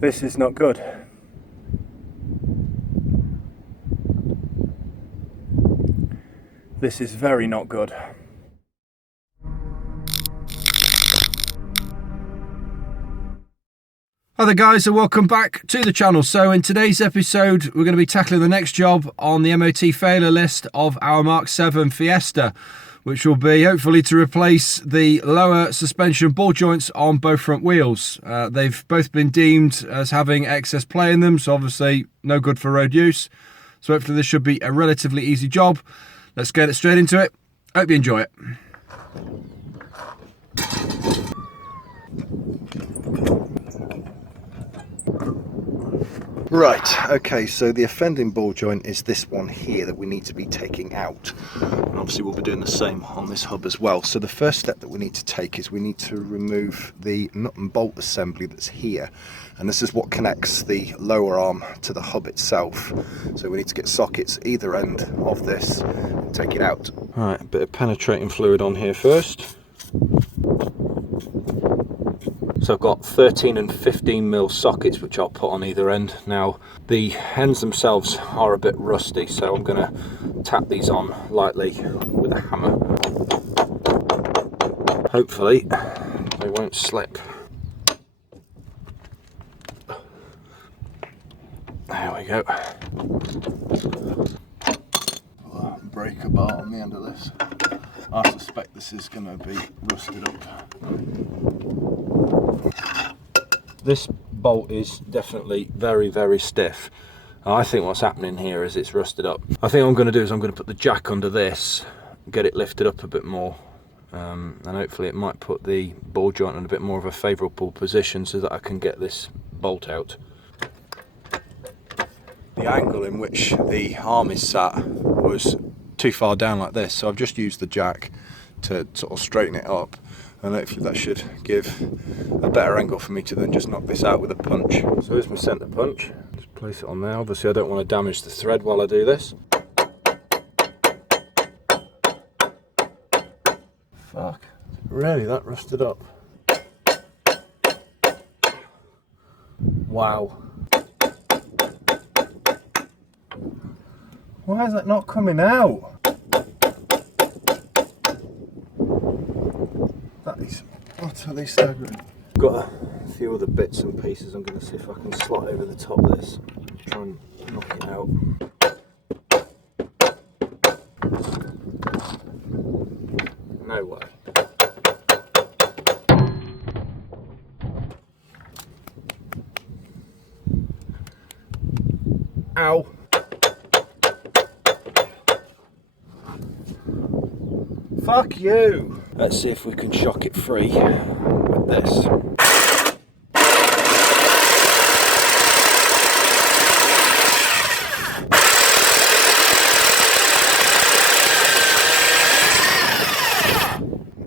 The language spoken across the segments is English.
This is not good. This is very not good. Hi there guys, and welcome back to the channel. So in today's episode we're going to be tackling the next job on the MOT failure list of our Mk7 Fiesta, which will be hopefully to replace the lower suspension ball joints on both front wheels. They've both been deemed as having excess play in them, so obviously no good for road use. So hopefully this should be a relatively easy job. Let's get it straight into it. Hope you enjoy it. Right, okay, so the offending ball joint is this one here that we need to be taking out. And obviously we'll be doing the same on this hub as well. So the first step that we need to take is we need to remove the nut and bolt assembly that's here. And this is what connects the lower arm to the hub itself. So we need to get sockets either end of this and take it out. Right, a bit of penetrating fluid on here first. So I've got 13 and 15mm sockets which I'll put on either end. Now the ends themselves are a bit rusty, so I'm going to tap these on lightly with a hammer. Hopefully they won't slip. There we go. Breaker bar on the end of this. I suspect this is going to be rusted up. This bolt is definitely very stiff. I think what's happening here is it's rusted up. I think what I'm going to do is I'm going to put the jack under this, get it lifted up a bit more, and hopefully it might put the ball joint in a bit more of a favourable position so that I can get this bolt out. The angle in which the arm is sat was too far down like this, so I've just used the jack to sort of straighten it up, and hopefully that should give a better angle for me to then just knock this out with a punch. So here's my centre punch, just place it on there. Obviously I don't want to damage the thread while I do this. Fuck, really that rusted up? Wow. Why is that not coming out? That is utterly staggering. Got a few other bits and pieces. I'm going to see if I can slot over the top of this, try and knock it out. No way. Ow. Fuck you! Let's see if we can shock it free with this.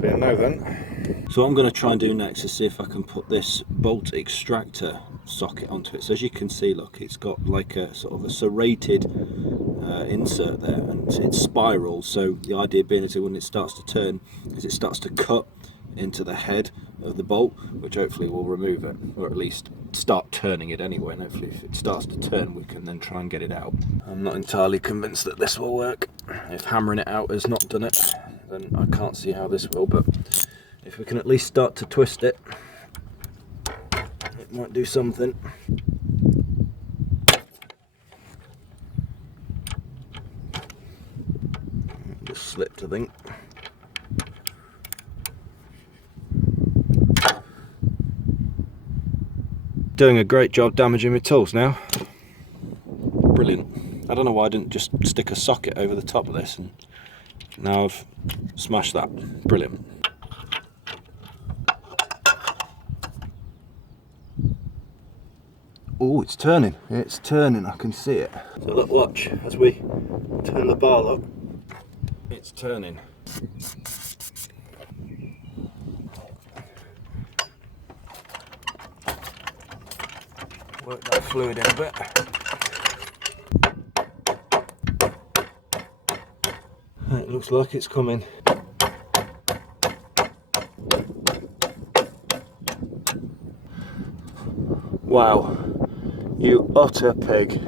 Be a no then. So what I'm going to try and do next is see if I can put this bolt extractor socket onto it. So as you can see, look, it's got like a sort of a serrated insert there, and it's spiral, so the idea being is that when it starts to turn is it starts to cut into the head of the bolt, which hopefully will remove it, or at least start turning it anyway, and hopefully if it starts to turn we can then try and get it out. I'm not entirely convinced that this will work. If hammering it out has not done it, then I can't see how this will, but if we can at least start to twist it, it might do something. Slipped, I think. Doing a great job damaging my tools now. Brilliant. I don't know why I didn't just stick a socket over the top of this, and now I've smashed that. Brilliant. Oh, it's turning. It's turning. I can see it. So look, watch as we turn the bar up. It's turning. Work that fluid in a bit. It looks like it's coming. Wow, you utter pig.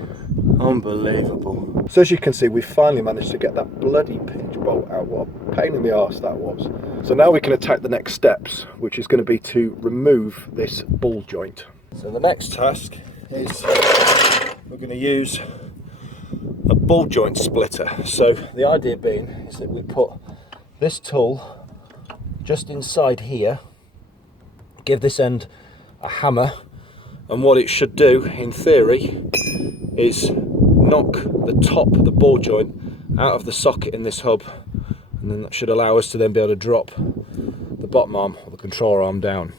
Unbelievable. So as you can see, we finally managed to get that bloody pinch bolt out. What a pain in the arse that was. So now we can attack the next steps, which is going to be to remove this ball joint. So the next task is we're going to use a ball joint splitter. So the idea being is that we put this tool just inside here, give this end a hammer, and what it should do in theory is knock the top of the ball joint out of the socket in this hub, and then that should allow us to then be able to drop the bottom arm or the control arm down.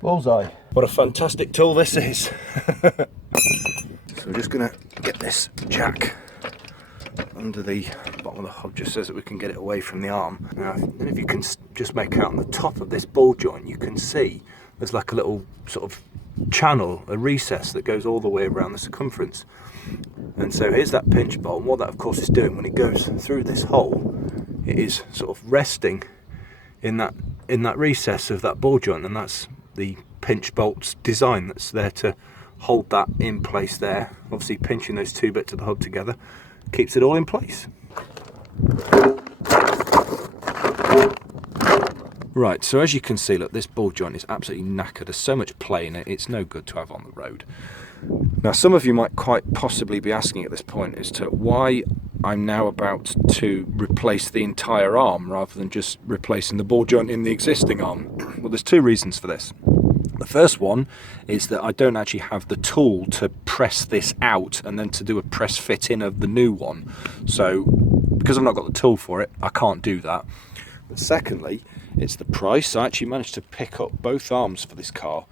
Bullseye. What a fantastic tool this is. So we're just going to get this jack under the bottom of the hub just so that we can get it away from the arm. Now, if you can just make out on the top of this ball joint, you can see there's like a little sort of channel, a recess that goes all the way around the circumference. And so here's that pinch bolt, and what that of course is doing when it goes through this hole, it is sort of resting in that recess of that ball joint, and that's the pinch bolt's design, that's there to hold that in place there. Obviously pinching those two bits of the hub together keeps it all in place. Right, so as you can see, look, this ball joint is absolutely knackered. There's so much play in it, it's no good to have on the road. Now some of you might quite possibly be asking at this point as to why I'm now about to replace the entire arm rather than just replacing the ball joint in the existing arm. Well, there's two reasons for this. The first one is that I don't actually have the tool to press this out and then to do a press fit in of the new one. So because I've not got the tool for it, I can't do that. But secondly, it's the price. I actually managed to pick up both arms for this car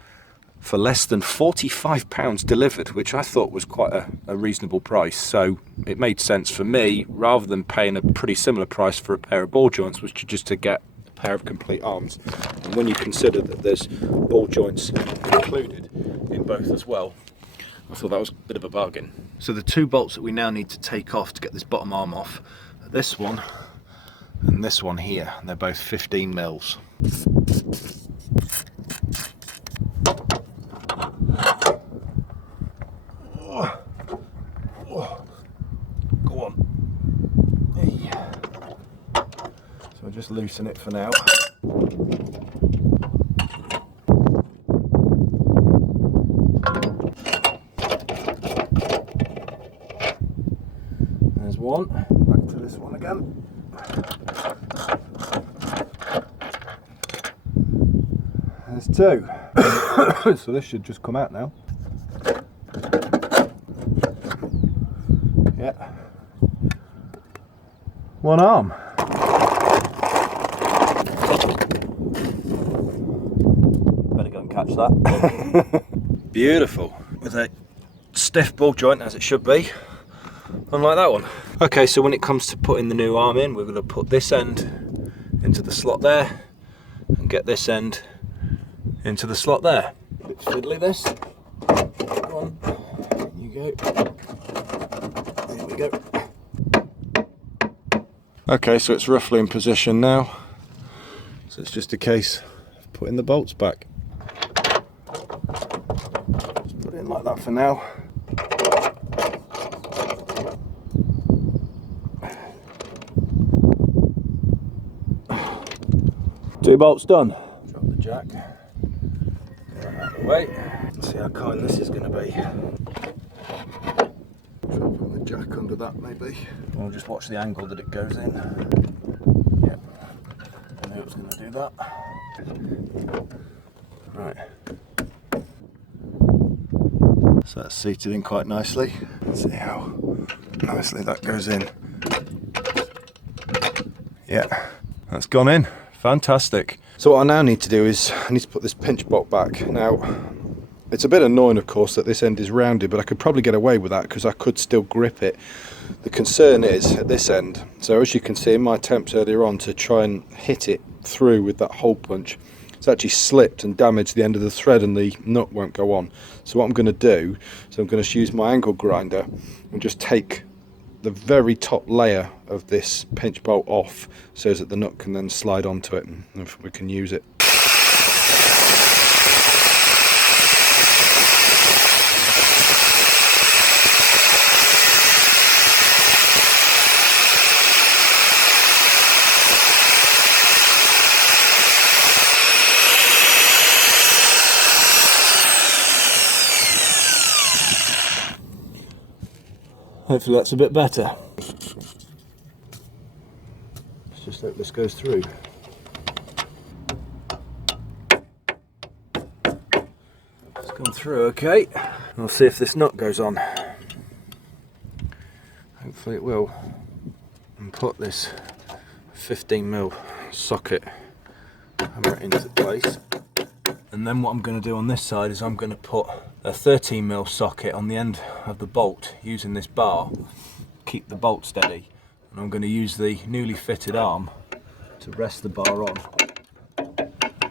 for less than £45 delivered, which I thought was quite a reasonable price. So it made sense for me, rather than paying a pretty similar price for a pair of ball joints, was just to get a pair of complete arms. And when you consider that there's ball joints included in both as well, I thought that was a bit of a bargain. So the two bolts that we now need to take off to get this bottom arm off are this one and this one here. They're both 15 mils. Go on. Hey. So I'll just loosen it for now. There's one. Back to this one again. There's two. So this should just come out now. Yeah. One arm. Better go and catch that. Beautiful. With a stiff ball joint as it should be. Unlike that one. Okay, so when it comes to putting the new arm in, we're going to put this end into the slot there and get this end into the slot there. A bit fiddly this. Come on. There you go. There we go. Okay, so it's roughly in position now. So it's just a case of putting the bolts back. Just put it in like that for now. Two bolts done. Drop the jack. Get that out of the way. Let's see how kind this is going to be. Drop the jack under that maybe. We'll just watch the angle that it goes in. Yep. I knew it was going to do that. Right. So that's seated in quite nicely. Let's see how nicely that goes in. Yeah, that's gone in. Fantastic. So what I now need to do is I need to put this pinch bolt back. Now it's a bit annoying of course that this end is rounded, but I could probably get away with that because I could still grip it. The concern is at this end, so as you can see in my attempts earlier on to try and hit it through with that hole punch, it's it's actually slipped and damaged the end of the thread and the nut won't go on. So what I'm going to do is I'm going to use my angle grinder and just take the very top layer of this pinch bolt off so that the nut can then slide onto it and if we can use it. Hopefully that's a bit better. Let's just hope this goes through. It's gone through okay. We'll see if this nut goes on. Hopefully it will. And put this 15mm socket hammer it into place. And then what I'm going to do on this side is I'm going to put a 13mm socket on the end of the bolt using this bar, keep the bolt steady, and I'm going to use the newly fitted arm to rest the bar on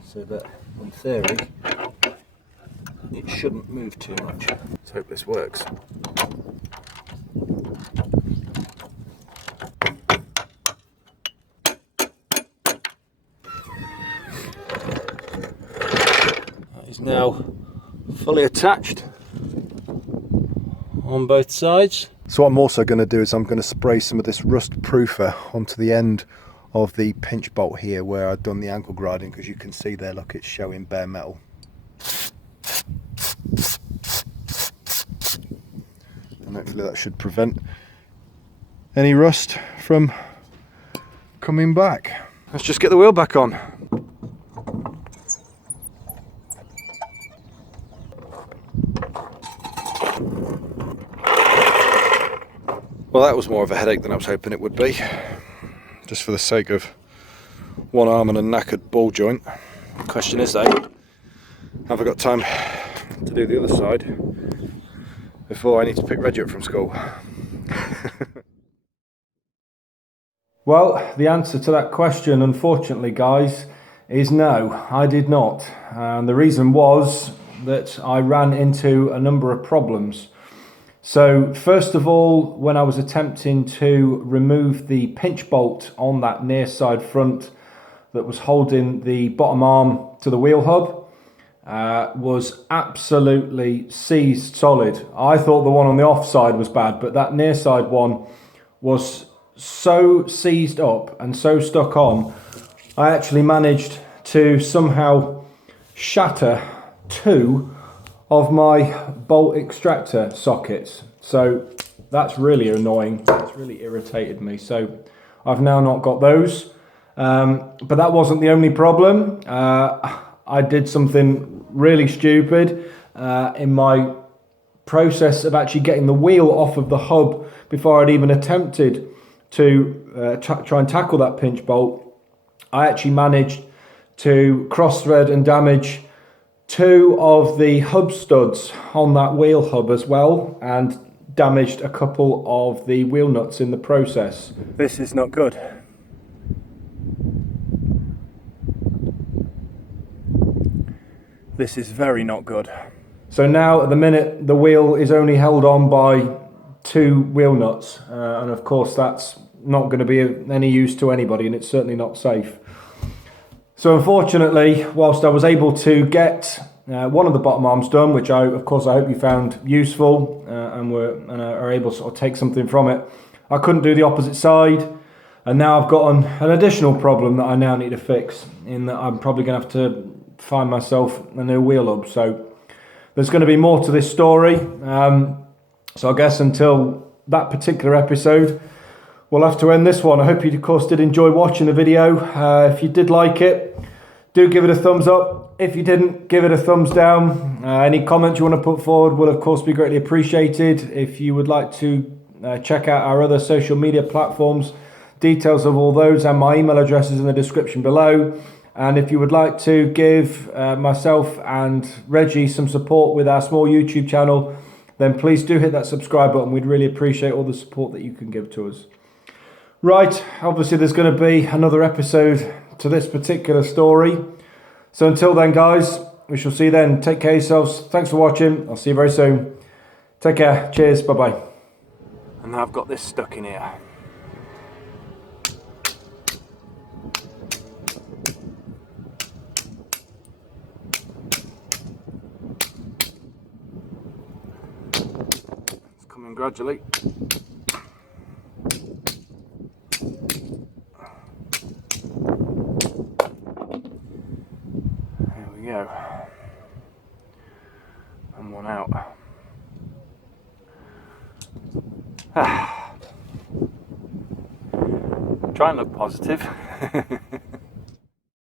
so that in theory it shouldn't move too much. Let's hope this works. Is now fully attached on both sides. So what I'm also going to do is I'm going to spray some of this rust proofer onto the end of the pinch bolt here where I've done the angle grinding, because you can see there, look, it's showing bare metal. And hopefully that should prevent any rust from coming back. Let's just get the wheel back on. Well, that was more of a headache than I was hoping it would be, just for the sake of one arm and a knackered ball joint. The question is though, have I got time to do the other side before I need to pick Reggie up from school? Well, the answer to that question, unfortunately guys, is no, I did not. And the reason was that I ran into a number of problems. So first of all, when I was attempting to remove the pinch bolt on that near side front that was holding the bottom arm to the wheel hub, was absolutely seized solid. I thought the one on the off side was bad, but that near side one was so seized up and so stuck on, I actually managed to somehow shatter two of my bolt extractor sockets. So that's really annoying. It's really irritated me. So I've now not got those. But that wasn't the only problem. I did something really stupid in my process of actually getting the wheel off of the hub before I'd even attempted to try and tackle that pinch bolt. I actually managed to cross thread and damage two of the hub studs on that wheel hub as well, and damaged a couple of the wheel nuts in the process. This is not good. This is very not good. So now at the minute the wheel is only held on by two wheel nuts, and of course that's not going to be any use to anybody, and it's certainly not safe. So unfortunately, whilst I was able to get one of the bottom arms done, which I hope you found useful and are able to sort of take something from it, I couldn't do the opposite side, and now I've got an additional problem that I now need to fix, in that I'm probably going to have to find myself a new wheel hub. So there's going to be more to this story. So I guess until that particular episode, we'll have to end this one. I hope you, of course, did enjoy watching the video. If you did like it, do give it a thumbs up. If you didn't, give it a thumbs down. Any comments you want to put forward will, of course, be greatly appreciated. If you would like to check out our other social media platforms, details of all those and my email address is in the description below. And if you would like to give myself and Reggie some support with our small YouTube channel, then please do hit that subscribe button. We'd really appreciate all the support that you can give to us. Right, obviously there's going to be another episode to this particular story. So until then, guys, we shall see you then. Take care of yourselves. Thanks for watching. I'll see you very soon. Take care. Cheers. Bye-bye. And now I've got this stuck in here. It's coming gradually. There we go. And one out. Try and look positive.